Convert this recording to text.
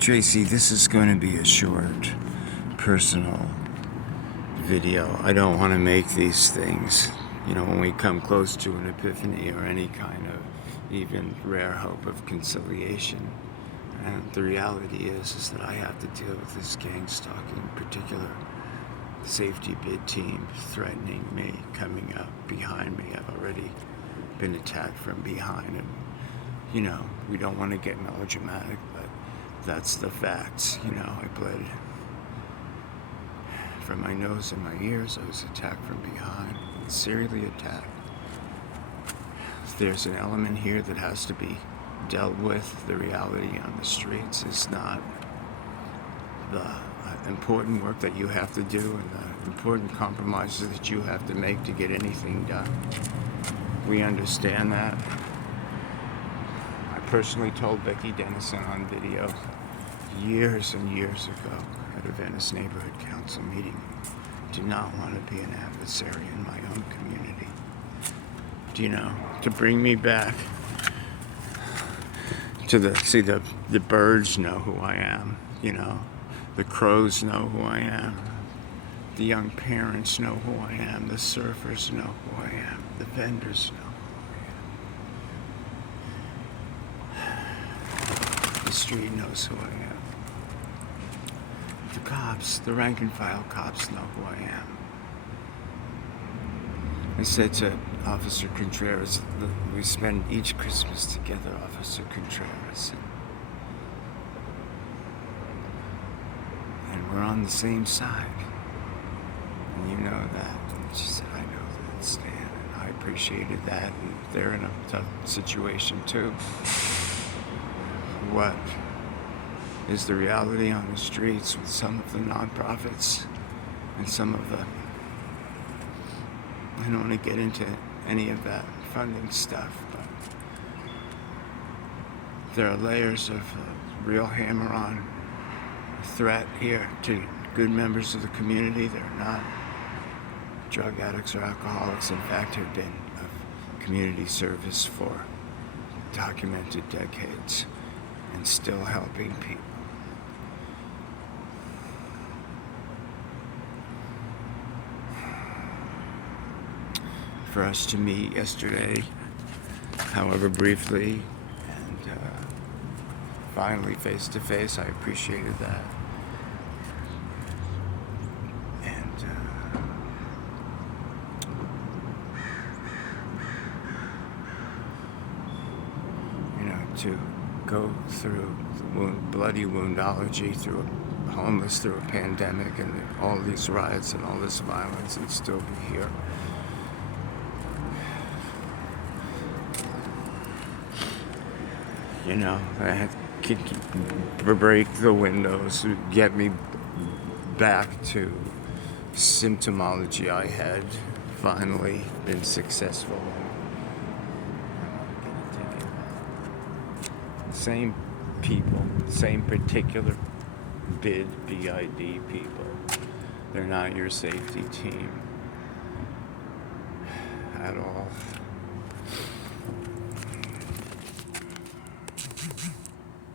Traci, this is going to be a short, personal video. I don't want to make these things, when we come close to an epiphany or any kind of even rare hope of conciliation. And the reality is that I have to deal with this gang stalking particular safety bid team threatening me, coming up behind me. I've already been attacked from behind, and we don't want to get melodramatic, but that's the facts. I bled from my nose and my ears. I was attacked from behind, serially attacked. There's an element here that has to be dealt with. The reality on the streets is not the important work that you have to do and the important compromises that you have to make to get anything done. We understand that. I personally told Becky Dennison on video years and years ago at a Venice neighborhood council meeting, do not want to be an adversary in my own community. To bring me back to the birds know who I am, the crows know who I am, the young parents know who I am, the surfers know who I am, the vendors know who I am. The street knows who I am. The cops, the rank and file cops know who I am. I said to Officer Contreras, we spend each Christmas together, Officer Contreras. And we're on the same side. And you know that. And she said, I know that, Stan. And I appreciated that. And they're in a tough situation too. What is the reality on the streets with some of the nonprofits and some of the... I don't want to get into any of that funding stuff, but there are layers of real hammer-on threat here to good members of the community. They're not drug addicts or alcoholics. In fact, have been of community service for documented decades and still helping people. For us to meet yesterday, however briefly, and finally face to face, I appreciated that. And to go through the bloody woundology, through a homeless, through a pandemic, and all these riots and all this violence, and still be here. I had to break the windows, get me back to symptomology I had finally been successful in. Same people, same particular BID people. They're not your safety team at all.